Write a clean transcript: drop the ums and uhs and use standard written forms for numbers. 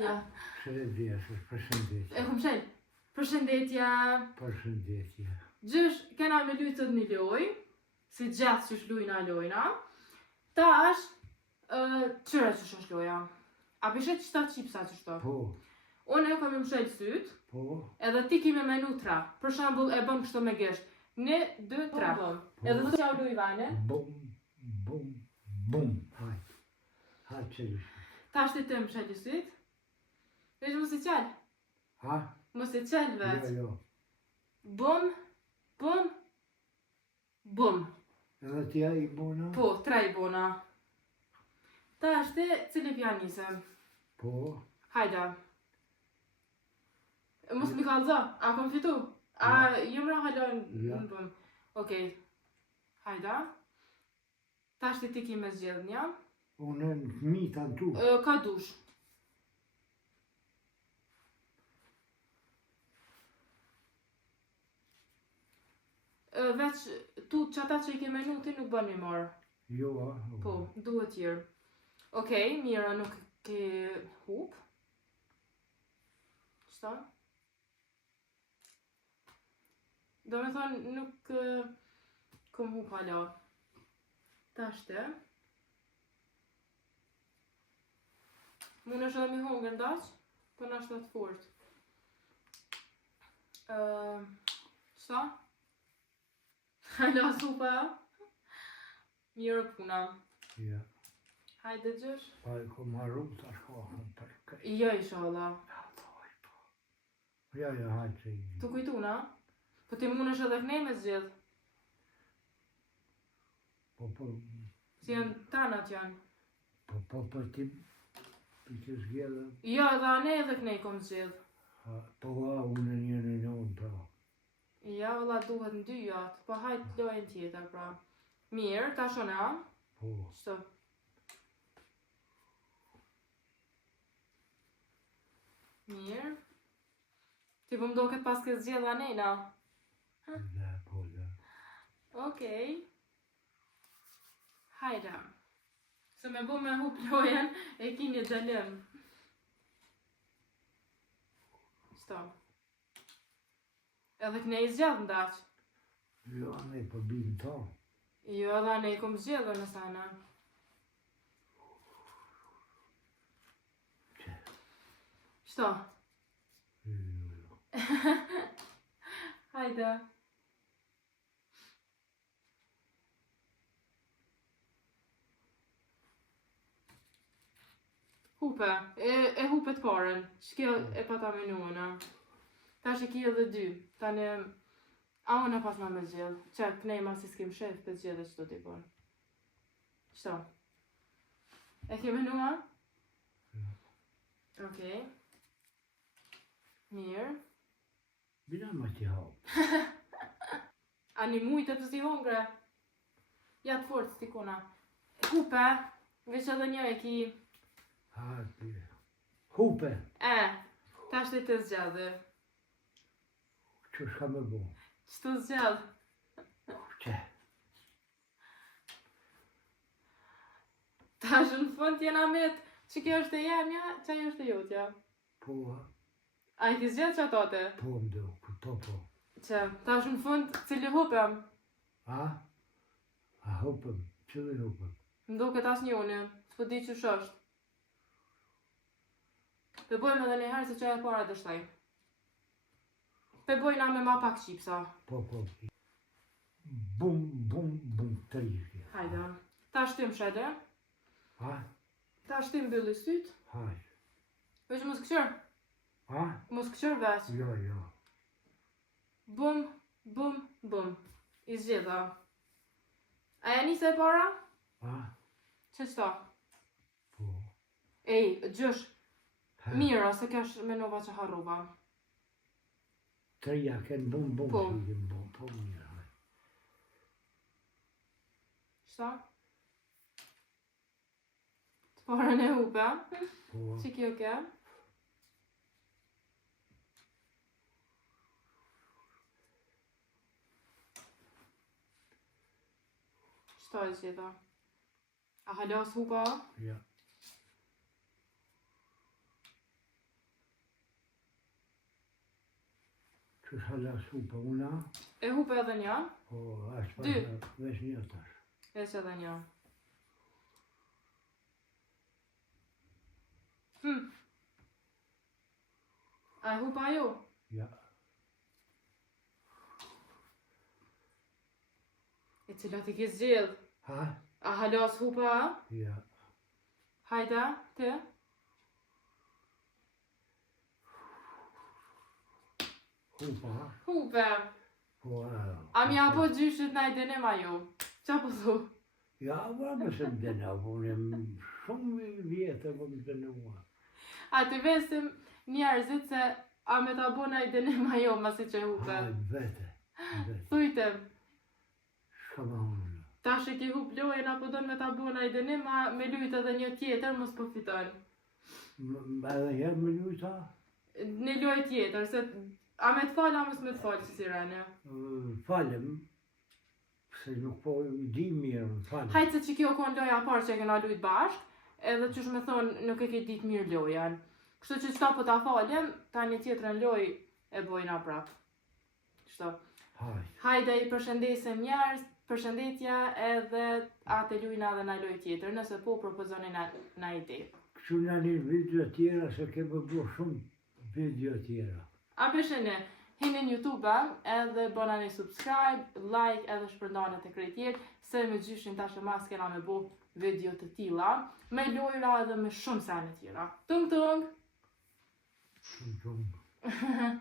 Ja. Përshëndetje. E kom shel. Përshëndetje. Përshëndetje. Gjysh, kena me lujtët një loj, si gjatë që shlujna lojna. Tash, qëre që është loja. A pishet qëta qipsa që shto? Po. Unë e kom më shel syt, Po. edhe ti kime menu 3. Për shambull e bëm kështu me gjesht. 1, 2, 3. Edhe të qau luj vane. Bum, bum, bum. Hajt. Hajt qërish. Tash ti të më shel syt. Vesh mos i qel. Ha? Mos i qel veç. Jo. Bum, bum, bum. Edhe tja i bona? Po, 3 i bona. Tash ti cili pjanë nisëm. Po. Hajda. Mos mi kallëzo, a kom fitu? A jëm ra halon në bëm. Okej. Hajda. Tash ti ki me zgjedh një. Unë në mita në tu. Ka dush. Veç tu qata që i ke menu ti nuk bën mi marë. Jo, a? Po, duhet tjerë. Okej, mira nuk ke hup. Qëta? Do me thonë nuk kom hup hala. Tashte. Mune është edhe mi hongër ndaq, për në është të fort. Qëta? Hala supa. Mirë puna. Ja. Hajde gjësh. Pa e kom harru të shkohën për kaj. Jo, inshallah. Ja, hajtë që i. Tu kujtuna? Po ti mund është edhe kënej me zgjidh. Po, Si janë tanat janë. po, ti ke zgjedhë. Jo, edhe ane edhe kënej kom zgjidh. Po, unë njën e njën, pra. Ja, valla duhet në 2 jatë, po hajtë lojën tjetër, pra. Mirë, ta shona. Po. Qëto? Mirë. Ti po mdo këtë pas këtë zgjedh anejna. Dhe, po, dhe. Okej. Hajde. Se me bu me hup lojën, e ki një dalim. Qëto? Edhe këne i zgjedh ndaq. Jo, ne po bimë ta. Jo, edhe ne i kom zgjedhë në sana. Qëto? Jo. Hajde. Hupe, e hupe të parën, shkjo e pata menuëna. Tash e ki edhe 2, tani, a unë e pas ma me zgjedh, që kënej ma si s'kim shef për zgjedhe që do t'i bon. Qëto? E ke menua? Okej. Mirë. Bina ma t'i hapë. A një mujtë të si hongre? Ja të fort s'ti kona. Hupe, veç edhe një e ki... Hajtë. Hupe. Tash të zgjadhe. Që shka me bo? Që të zgjadhe? Që? Tash në fund t'jena met që kjo është e jemja, që ajo është e jotja. Po, A i ti zgjadhe që atate? po më do, këto po. Që, tash në fund cili hupem? A hupem? Qëllë hupem? Ndo këtë as njone, s'po di që shështë. Pe bojmë edhe njëherë se që e para të shtaj. Pe bojna me ma pak qipsa. Po. Bum, bum, bum, të rishkja. Hajde. Ta shtim shede. Ha? Ta shtim bëlli syt. Hajde. Veç mos këqër. Ha? Mos këqër veç. Jo. Bum, bum, bum. I zgjidha. Aja njëse e para? Ha? Që qëta? Po. Ej, gjësh. Mira, se kesh menova që harrova. Tërja kënë bum, bum, Po. shikim bum, po mirë. Qëta? Të parën e hupe. Po. Që kjo ke? Qëta e qëta? A halas hupa? Ja. Që halas hupa una, E hupe edhe një, po ashtë Dy. pasha vesh një tash. veç edhe një. A e hupa ju? Ja, E cilat i ke zgjedh? ha? A halas hupa? Ja. Hajde, ti? Hupa, Hupe. po A mi apo gjyshit na i denim a ju? Qa po thu? Ja, va më se më dena, po unë shumë vjetë po më dena mua. A të vesim njerëzit se a me ta bona i denim a ju masi që hupe? Hajde, vete. Thujtem, Shka ma unë. tash e ki hup lojen apo do me ta bona i denim a me lujt edhe një tjetër mos po fiton. Edhe herë më lujta, Një loj tjetër, se a me të falë a mos me të falë që si rene. falem, se nuk po di mirë, falem. Hajtë se që kjo kon loja parë që e kena lujt bashk, edhe që me thonë nuk e ke ditë mirë lojan. Kështu që qëta po ta falem, ta një tjetërën loj e bojna prap. Kështu. Hajde. Hajde i përshëndesim njerëz, përshëndetja edhe atë lujna dhe na loj tjetër, nëse po propozoni na ide. Kështu në një video tjera, se ke bëbu shumë video tjera. A beshene, hinin YouTube edhe bëna një subscribe, like edhe shpërndane të krejtjet, se me gjyshin tash e mas kena me bo video të tilla, me lojra edhe me shumë sene tjera. Tung tung! Shumë.